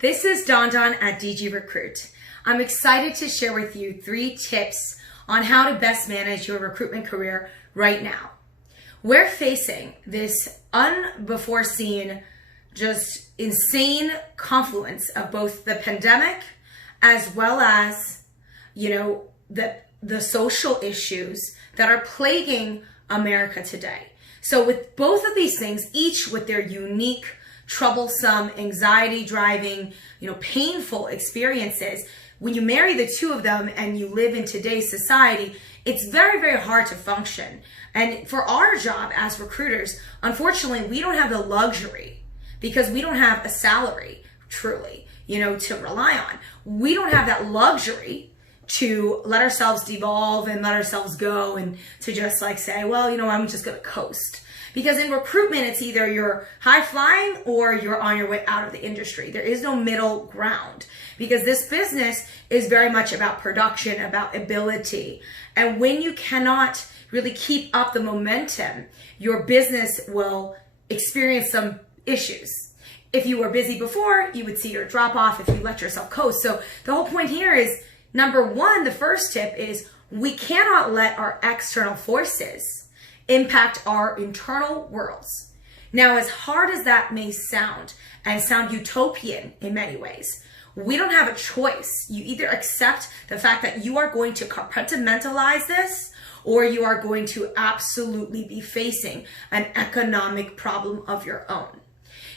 This is Don at DG Recruit. I'm excited to share with you 3 tips on how to best manage your recruitment career right now. We're facing this unbefore-seen, just insane confluence of both the pandemic as well as, the social issues that are plaguing America today. So with both of these things, each with their unique, troublesome, anxiety-driving, painful experiences, when you marry the two of them and you live in today's society, it's very, very hard to function. And for our job as recruiters, unfortunately, we don't have the luxury because we don't have a salary, truly, to rely on. We don't have that luxury to let ourselves devolve and let ourselves go and to just say, well, I'm just going to coast. Because in recruitment, it's either you're high flying or you're on your way out of the industry. There is no middle ground because this business is very much about production, about ability. And when you cannot really keep up the momentum, your business will experience some issues. If you were busy before, you would see your drop off if you let yourself coast. So the whole point here is, number one, the first tip is we cannot let our external forces impact our internal worlds. Now, as hard as that may sound and sound utopian in many ways, we don't have a choice. You either accept the fact that you are going to compartmentalize this, or you are going to absolutely be facing an economic problem of your own.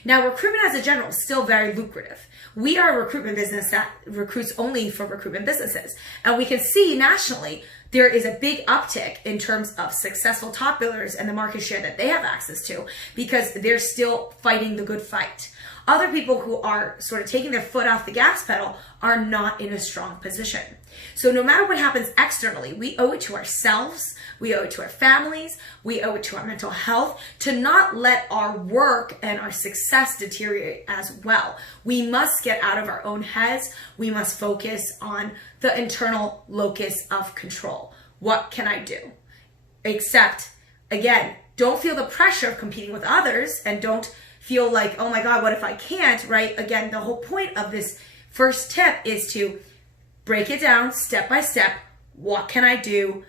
Now, recruitment as a general is still very lucrative. We are a recruitment business that recruits only for recruitment businesses. And we can see nationally, there is a big uptick in terms of successful top billers and the market share that they have access to because they're still fighting the good fight. Other people who are sort of taking their foot off the gas pedal are not in a strong position. So no matter what happens externally, we owe it to ourselves, we owe it to our families, we owe it to our mental health to not let our work and our success deteriorate as well. We must get out of our own heads. We must focus on the internal locus of control. What can I do? Except, again, don't feel the pressure of competing with others and don't feel like, oh my God, what if I can't, right? Again, the whole point of this first tip is to break it down step by step. What can I do?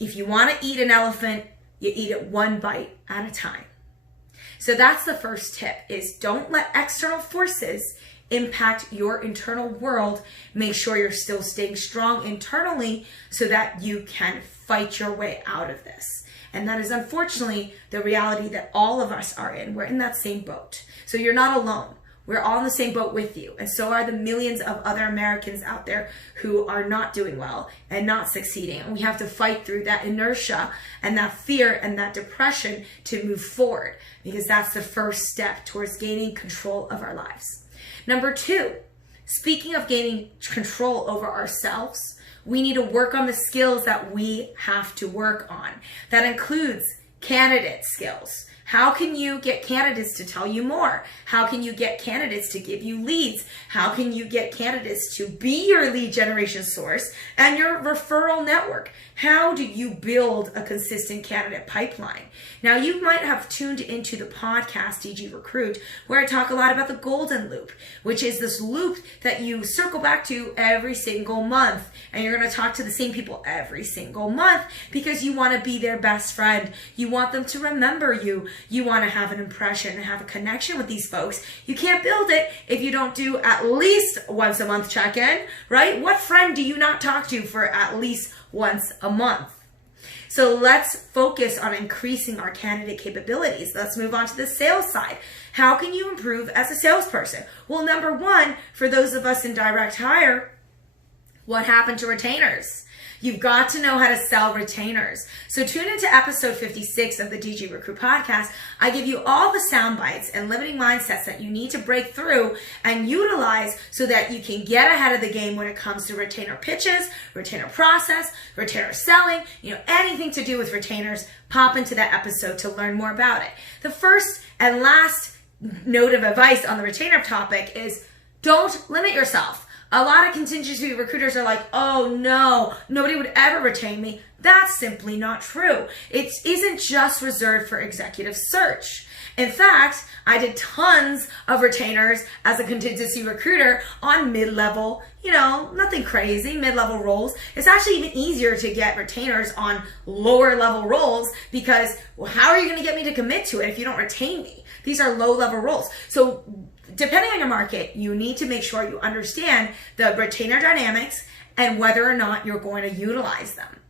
If you want to eat an elephant, you eat it one bite at a time. So that's the first tip, is don't let external forces impact your internal world. Make sure you're still staying strong internally so that you can fight your way out of this. And that is unfortunately the reality that all of us are in. We're in that same boat. So you're not alone. We're all in the same boat with you. And so are the millions of other Americans out there who are not doing well and not succeeding. And we have to fight through that inertia and that fear and that depression to move forward, because that's the first step towards gaining control of our lives. Number 2, speaking of gaining control over ourselves, we need to work on the skills that we have to work on. That includes candidate skills. How can you get candidates to tell you more? How can you get candidates to give you leads? How can you get candidates to be your lead generation source and your referral network? How do you build a consistent candidate pipeline? Now, you might have tuned into the podcast DG Recruit, where I talk a lot about the golden loop, which is this loop that you circle back to every single month. And you're going to talk to the same people every single month because you want to be their best friend. You want them to remember you. You want to have an impression and have a connection with these folks. You can't build it if you don't do at least once a month check-in, right? What friend do you not talk to for at least once a month? So let's focus on increasing our candidate capabilities. Let's move on to the sales side. How can you improve as a salesperson? Well, number 1, for those of us in direct hire, what happened to retainers? You've got to know how to sell retainers. So tune into episode 56 of the DG Recruit podcast. I give you all the sound bites and limiting mindsets that you need to break through and utilize so that you can get ahead of the game when it comes to retainer pitches, retainer process, retainer selling, anything to do with retainers. Pop into that episode to learn more about it. The first and last note of advice on the retainer topic is don't limit yourself. A lot of contingency recruiters are like, oh no, nobody would ever retain me. That's simply not true. It isn't just reserved for executive search. In fact, I did tons of retainers as a contingency recruiter on mid-level, nothing crazy, mid-level roles. It's actually even easier to get retainers on lower level roles because how are you going to get me to commit to it if you don't retain me? These are low-level roles. So depending on your market, you need to make sure you understand the retainer dynamics and whether or not you're going to utilize them.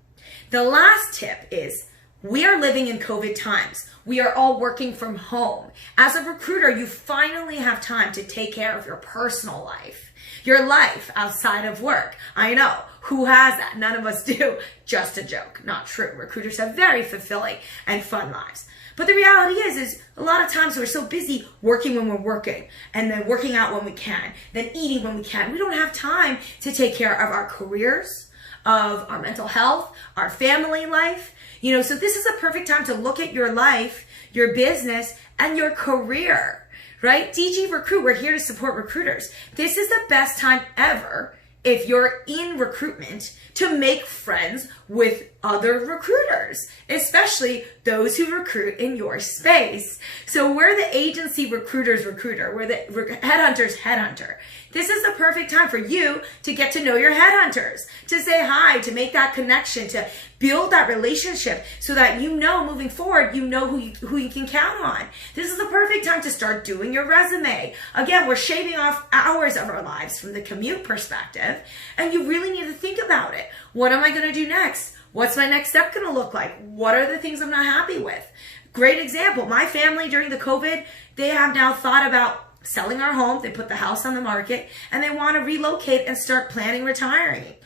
The last tip is we are living in COVID times. We are all working from home. As a recruiter, you finally have time to take care of your personal life, your life outside of work. I know, who has that? None of us do. Just a joke, not true. Recruiters have very fulfilling and fun lives. But the reality is a lot of times we're so busy working when we're working and then working out when we can, then eating when we can. We don't have time to take care of our careers, of our mental health, our family life. So this is a perfect time to look at your life, your business, and your career, right? DG Recruit, we're here to support recruiters. This is the best time ever if you're in recruitment to make friends with other recruiters, especially those who recruit in your space. So we're the agency recruiter's recruiter. We're the headhunter's headhunter. This is the perfect time for you to get to know your headhunters, to say hi, to make that connection, to build that relationship so that moving forward, who you can count on. This is the perfect time to start doing your resume. Again, we're shaving off hours of our lives from the commute perspective, and you really need to think about it. What am I going to do next? What's my next step going to look like? What are the things I'm not happy with? Great example. My family during the COVID, they have now thought about selling our home. They put the house on the market and they want to relocate and start planning retirement,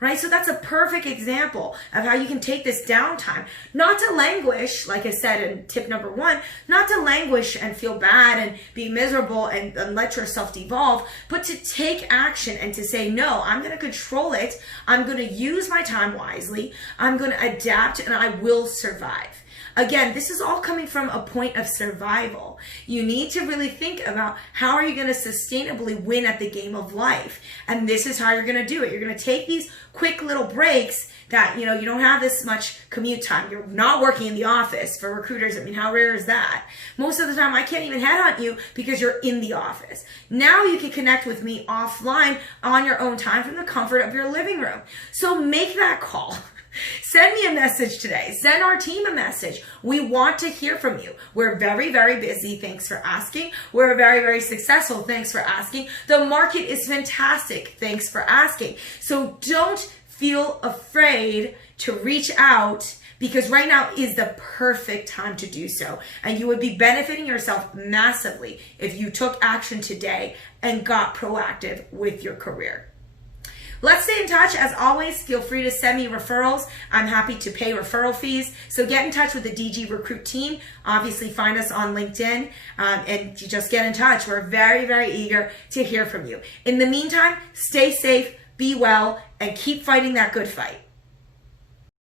right? So that's a perfect example of how you can take this downtime, not to languish, like I said in tip number 1, not to languish and feel bad and be miserable and let yourself devolve, but to take action and to say, no, I'm going to control it. I'm going to use my time wisely. I'm going to adapt and I will survive. Again, this is all coming from a point of survival. You need to really think about how are you going to sustainably win at the game of life. And this is how you're going to do it. You're going to take these quick little breaks that, you don't have this much commute time. You're not working in the office. For recruiters, how rare is that? Most of the time, I can't even headhunt you because you're in the office. Now you can connect with me offline on your own time from the comfort of your living room. So make that call. Send me a message today. Send our team a message. We want to hear from you. We're very, very busy. Thanks for asking. We're very, very successful. Thanks for asking. The market is fantastic. Thanks for asking. So don't feel afraid to reach out because right now is the perfect time to do so. And you would be benefiting yourself massively if you took action today and got proactive with your career. Let's stay in touch. As always, feel free to send me referrals. I'm happy to pay referral fees. So get in touch with the DG Recruit team. Obviously, find us on LinkedIn and just get in touch. We're very, very eager to hear from you. In the meantime, stay safe, be well, and keep fighting that good fight.